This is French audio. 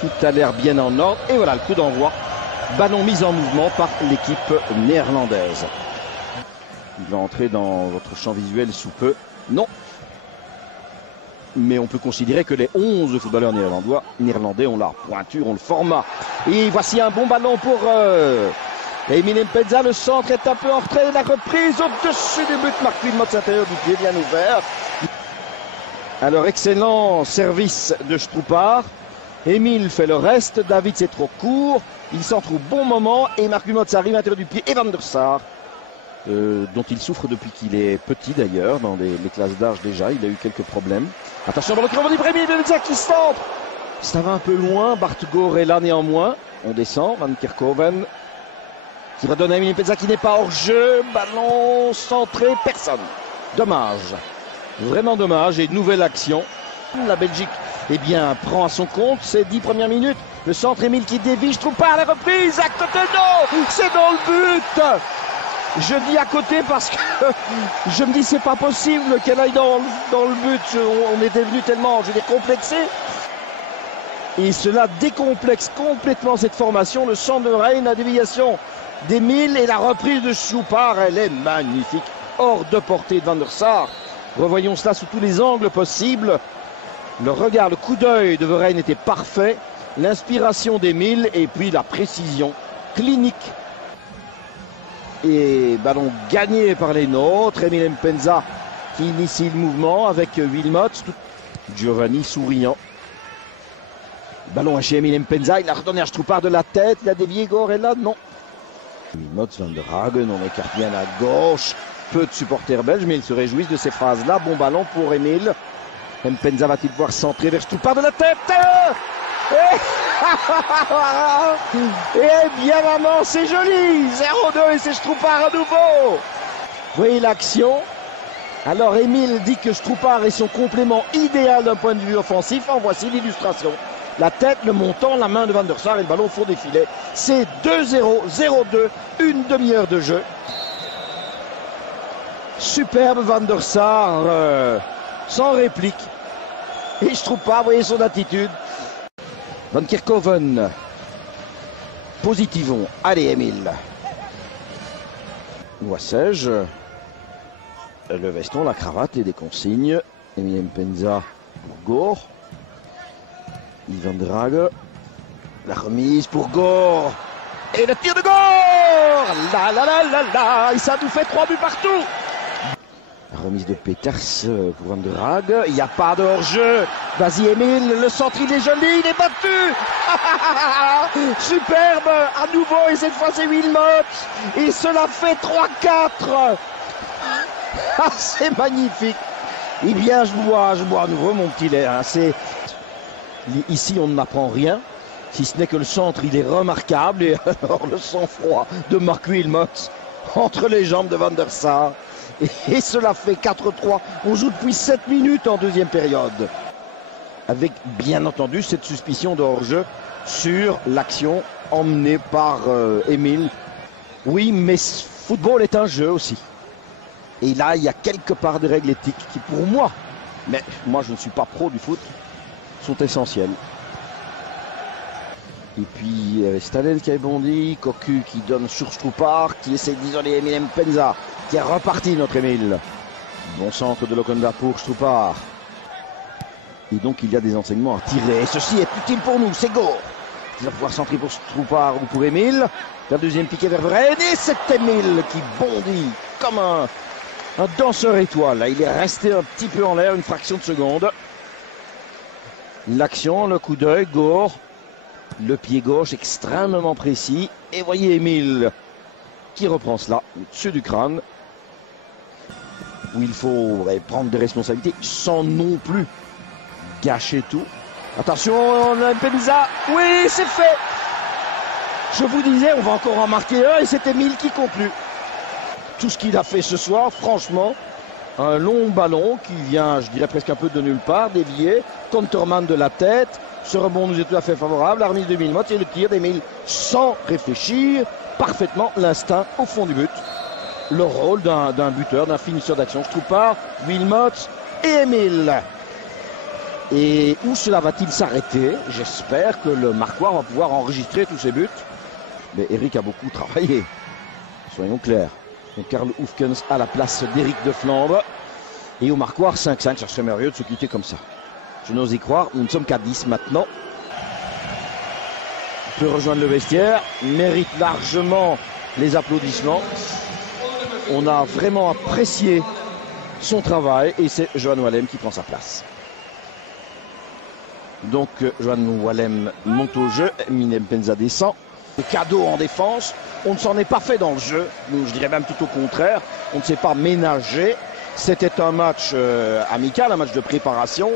Tout a l'air bien en ordre. Et voilà le coup d'envoi. Ballon mis en mouvement par l'équipe néerlandaise. Il va entrer dans votre champ visuel sous peu. Non. Mais on peut considérer que les 11 footballeurs néerlandais ont la pointure, ont le format. Et voici un bon ballon pour Emile Mpeza. Le centre est un peu en retrait. La reprise au-dessus du but. Marc Wilmots, intérieur du pied bien ouvert. Alors excellent service de Stroupar. Emile fait le reste. David c'est trop court. Il centre au bon moment. Et Marc Wilmots arrive à l'intérieur du pied. Et Van der Sar. Dont il souffre depuis qu'il est petit d'ailleurs, dans les classes d'âge déjà, il a eu quelques problèmes. Attention, ballon qui rebondit pour Emile Mpeza qui centre. Ça va un peu loin, Bart Gore est là néanmoins. On descend, Van Kerkhoven qui redonne à Emile Mpeza qui n'est pas hors jeu. Ballon centré, personne. Dommage, vraiment dommage. Et nouvelle action. La Belgique prend à son compte ces 10 premières minutes. Le centre, Emile qui dévie, je trouve pas la reprise. À côté, non, c'est dans le but. Je dis à côté parce que je me dis c'est pas possible qu'elle aille dans le but. On était venu tellement, complexé. Et cela décomplexe complètement cette formation. Le centre de Rennes, la déviation d'Emile et la reprise de Stroupar, elle est magnifique. Hors de portée de Van der Sar. Revoyons cela sous tous les angles possibles. Le regard, le coup d'œil de Verheyen était parfait. L'inspiration d'Emile et puis la précision clinique. Et ballon gagné par les nôtres. Emile Mpeza qui initie le mouvement avec Wilmots. Giovanni souriant. Ballon chez Emile Mpeza. Il a redonné à Stroupar de la tête. Il a dévié Gore est là. Non. Wilmots, Van der Hagen. On écarte bien à gauche. Peu de supporters belges, mais ils se réjouissent de ces phrases-là. Bon ballon pour Emile. Mpeza va-t-il pouvoir centrer vers Stroupar de la tête? Et bien maman, c'est joli. 0-2 et c'est Stroupar à nouveau. Vous voyez l'action. Alors Emile dit que Stroupar est son complément idéal d'un point de vue offensif. En voici l'illustration. La tête, le montant, la main de Van der Sar et le ballon au fond des filets. C'est 2-0, 0-2, une demi-heure de jeu. Superbe Van der Sar, sans réplique. Et Stroupar, vous voyez son attitude. Van Kerkhoven. Positivons. Allez, Emile. Noissège. Le veston, la cravate et des consignes. Emile Mpeza pour Gore. Van der Hagen. La remise pour Gore. Et le tir de Gore. La la la la la. Et ça nous fait 3 buts partout. La remise de Peters pour Van der Hagen. Il n'y a pas de hors-jeu. Vas-y Emile, le centre il est joli, il est battu. Superbe, à nouveau, et cette fois c'est Wilmots. Et cela fait 3-4. C'est magnifique. Eh bien je bois à nouveau mon petit lait. Hein. Ici on n'apprend rien. Si ce n'est que le centre il est remarquable. Et alors le sang-froid de Marc Wilmots entre les jambes de Van der Sar. Et cela fait 4-3. On joue depuis 7 minutes en deuxième période. Avec bien entendu cette suspicion de hors-jeu sur l'action emmenée par Emile. Oui, mais football est un jeu aussi. Et là, il y a quelque part des règles éthiques qui, pour moi, mais moi je ne suis pas pro du foot, sont essentielles. Et puis Stalel qui a bondi, Cocu qui donne sur Stroupar, qui essaie d'isoler Emile Mpeza, qui est reparti notre Emile. Bon centre de Lokonda pour Stroupar. Et donc il y a des enseignements à tirer. Et ceci est utile pour nous, c'est Gore. Il va pouvoir centrer pour Stroupar ou pour Emile. La deuxième piqué vers Verheyen. Et c'est Emile qui bondit comme un danseur étoile. Là, il est resté un petit peu en l'air, une fraction de seconde. L'action, le coup d'œil, Gore. Le pied gauche extrêmement précis. Et voyez Emile qui reprend cela au-dessus du crâne. Où il faut prendre des responsabilités sans non plus gâcher tout. Attention, on a Mpeza. Oui, c'est fait. Je vous disais, on va encore en marquer un et c'est Emile qui conclut. Tout ce qu'il a fait ce soir, franchement, un long ballon qui vient, je dirais presque un peu de nulle part, dévié. Conterman de la tête. Ce rebond nous est tout à fait favorable. La remise de Wilmots et le tir d'Emile sans réfléchir. Parfaitement l'instinct au fond du but. le rôle d'un buteur, d'un finisseur d'action. Stroupard, Wilmot et Emile. Et où cela va-t-il s'arrêter? J'espère que le Marquois va pouvoir enregistrer tous ses buts. Mais Eric a beaucoup travaillé, soyons clairs. Donc Karl Hoefkens à la place d'Eric de Flandre. Et au Marquois 5-5, ça serait merveilleux de se quitter comme ça. Je n'ose y croire, nous ne sommes qu'à 10 maintenant. On peut rejoindre le vestiaire, mérite largement les applaudissements. On a vraiment apprécié son travail et c'est Johan Wallem qui prend sa place. Donc Johan Wallem monte au jeu, Emile Mpenza descend. Cadeau en défense, on ne s'en est pas fait dans le jeu, je dirais même tout au contraire, on ne s'est pas ménagé. C'était un match amical, un match de préparation.